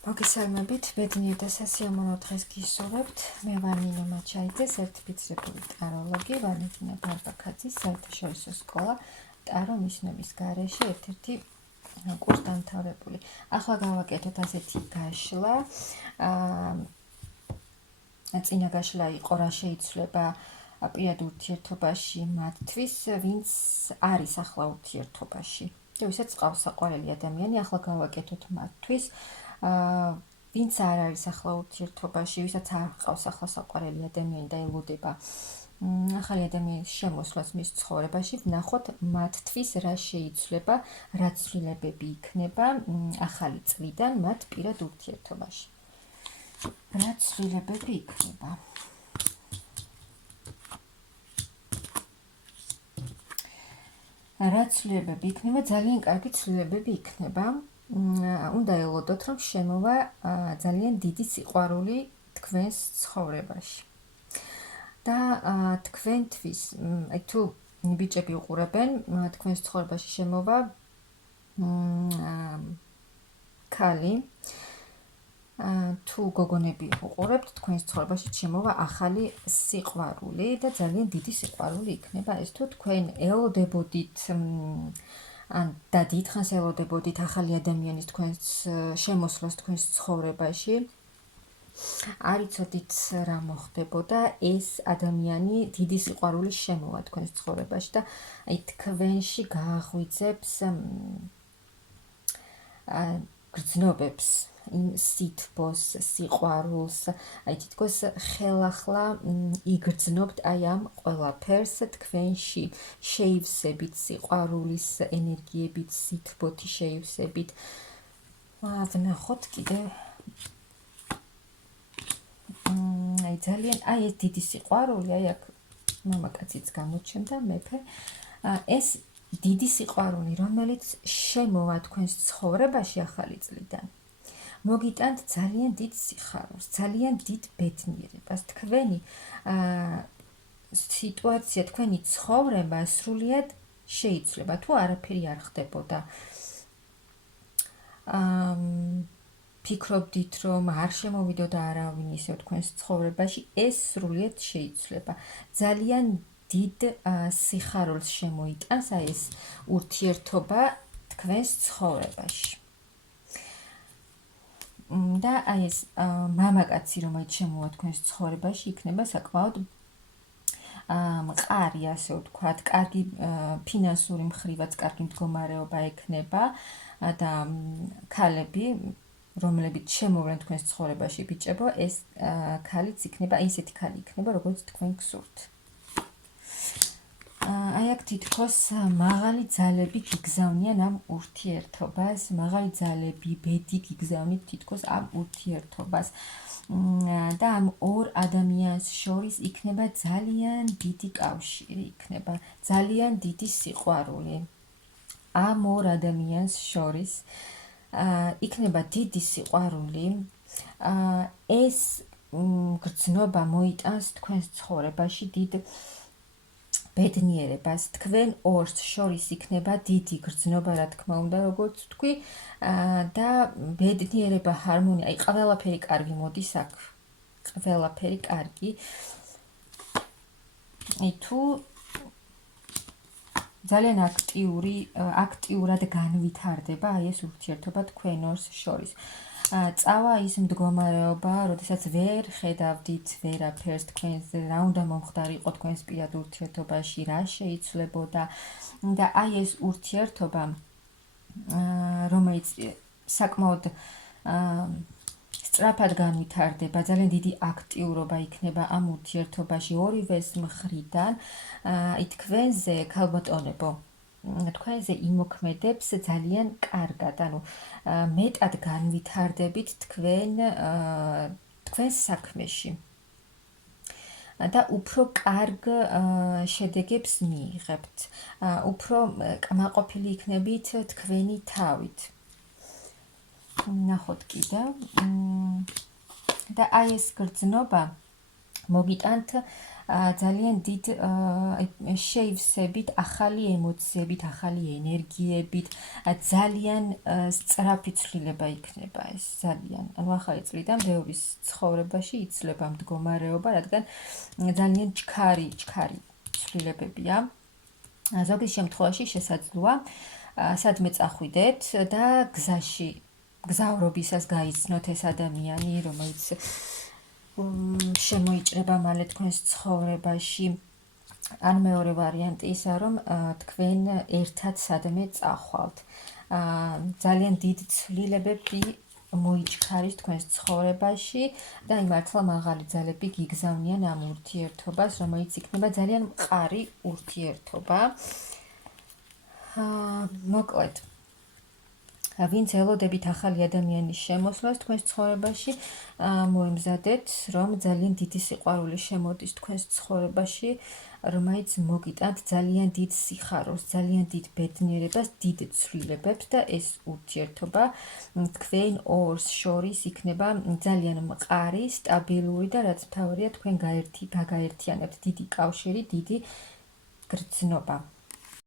მოგესალმებით, ბედნიერ და სასიამოვნო დღეს გისურვებთ. მე ვარ ნინო მაჩაიძე, სერტიფიცირებული ტაროლოგი, ვალენტინა ბარბაქაძის საერთაშორისო სკოლა ტარო მისნობის გარეშე ერთ-ერთი კურსდამთავრებული. ახლა გავაკეთოთ ასეთი გაშლა. წინა გაშლა იყო რა შეიცვლება პირად ურთიერთობაში მათთვის, ვინც არის ახლა ურთიერთობაში. და ვისაც ყავს საყვარელი ადამიანი, ახლა გავაკეთოთ მათთვის. ვინც არ არის ახლა ურთიერთობაში, ვისაც არ ყავს ახლა საყვარელი ადამიანი და ელოდება ახალი ადამიანის შემოსვლას მის ცხოვრებაში, ვნახოთ მათთვის რა შეიცვლება, რა ცვლილებები იქნება ახალი წლიდან მათ პირად ურთიერთობაში. რა ცვლილებები იქნება? რა ცვლილებები იქნება? ძალიან კარგი ცვლილებები იქნება. უნდა ელოდოთ, რომ შემოვა ძალიან დიდი სიყვარული თქვენს ცხოვრებაში. და თქვენთვის, თუ ბიჭები უყურებენ, თქვენს ცხოვრებაში შემოვა ქალი, თუ გოგონები უყურებთ, თქვენს ცხოვრებაში შემოვა ახალი სიყვარული და ძალიან დიდი სიყვარული იქნება ეს. თუ თქვენ ელოდებოდით და დიდხანს ელოდებოდით ახალი ადამიანის თქვენს შემოსვლას თქვენს ცხოვრებაში, არ იცოდით რა მოხდებოდა, ეს ადამიანი დიდი სიყვარული შემოვა თქვენს ცხოვრებაში და თქვენში გააღვიძებს გრძნობებს, სითბოს, სიყვარულს, თითქოს ხელახლა იგრძნობთ ამ ყველაფერს თქვენში, შეივსებით სიყვარულის ენერგიებით, სითბოთი შეივსებით. ვნახოთ კიდე ძალიან ეს დიდი სიყვარული, აქ მამაკაციც გამოჩნდა, მეფე, ეს დიდი სიყვარული, რომელიც შემოვა თქვენს ცხოვრებაში ახალი წლიდან, მოგიტანთ ძალიან დიდ სიხარულს, ძალიან დიდ ბედნიერებას. თქვენი სიტუაცია, თქვენი ცხოვრება სრულიად შეიცვლება, თუ არაფერი არ ხდებოდა. ფიქრობდით, რომ არ შემოვიდოდა არავინ ისევ თქვენს ცხოვრებაში, ეს სრულიად შეიცვლება. ძალიან დიდ სიხარულს შემოიტანს ეს ურთიერთობა თქვენს ცხოვრებაში. და ეს მამაკაცი, რომელიც შემოვა თქვენს ცხოვრებაში, იქნება საკმაოდ მყარი, ასე ვთქვათ, კარგი ფინანსური მხრივაც კარგი მდგომარეობა ექნება და ქალები, რომლებიც შემოვლენ თქვენს ცხოვრებაში, ბიჭებო, ეს ქალიც იქნება, ისეთი ქალი იქნება, როგორც თქვენ გსურთ. აქ თითქოს მაღალი ძალები გიგზავნიან ამ ურთიერთობას, მაღალი ძალები, ბედი გიგზავნით თითქოს ამ ურთიერთობას. და ამ ორ ადამიანს შორის იქნება ძალიან დიდი კავშირი, იქნება ძალიან დიდი სიყვარული. ამ ორ ადამიანს შორის იქნება დიდი სიყვარული. ეს გრძნობა მოიტანს თქვენს ცხოვრებაში დიდ ბედნიერებას. თქვენ ორს შორის იქნება დიდი გრძნობა, რა თქმა უნდა, როგორც ვთქვი, და ბედნიერება, ჰარმონია, ყველაფერი კარგი მოდის აქ. ყველაფერი კარგი. თუ ძალიან აქტიურად განვითარდება ეს ურთიერთობა თქვენ ორს შორის. წავა ის მდგომარეობა, როდესაც ვერ ხედავდით ვერაფერს თქვენზე, რა უნდა მომხდარიყო თქვენს პირად ურთიერთობაში, რა შეიცვლებოდა და ეს ურთიერთობა, რომელიც საკმაოდ სწრაფად განვითარდება, ძალიან დიდი აქტიურობა იქნება ამ ურთიერთობაში ორივეს მხრიდან, თქვენზე ქალბატონებო, თქვენზე იმოქმედებს ძალიან კარგად, მეტად განვითარდებით თქვენს საქმეში და უფრო კარგ შედეგებს მიიღებთ, უფრო კმაყოფილი იქნებით თქვენი თავით. ნახოთ კიდევ და ეს გრძნობა მოგიტანთ ძალიან დიდ შეივსებით, ახალი ემოციებით, ახალი ენერგიებით, ძალიან სწრაფი ცვლილება იქნება ეს ძალიან. ანუ ახალი წლიდან ბევრის ცხოვრებაში იცვლება მდგომარეობა, რადგან ძალიან ჩქარი ცვლილებებია. ზოგის შემთხვევაში შესაძლოა სადმე წახვიდეთ და გზაში გზავრობისას გაიცნოთ ეს ადამიანი, რომელიც შემოიჭრება მალე თქვენს ცხოვრებაში. ან მეორე ვარიანტი ისა, რომ თქვენ ერთად სადმე წახვალთ. ძალიან დიდი ცვლილებები მოიჩქარის თქვენს ცხოვრებაში და იმართლა მაღალი ძალები გიგზავნიან ამ ურთიერთობას, რომელიც იქნება ძალიან მყარი ურთიერთობა. მოკლედ, ვინც ელოდებით ახალი ადამიანის შემოსვლას თქვენს ცხოვრებაში, მოემზადეთ, რომ ძალიან დიდი სიყვარული შემოდის თქვენს ცხოვრებაში, რომელიც მოგიტანთ ძალიან დიდ სიხაროს, ძალიან დიდ ბედნიერებას, დიდ ცვლილებებს და ეს ურთიერთობა თქვენ ორს შორის იქნება ძალიან მყარი, სტაბილური და რაც მთავარია, თქვენ გაგაერთიანებთ დიდი კავშირი, დიდი გრძნობა.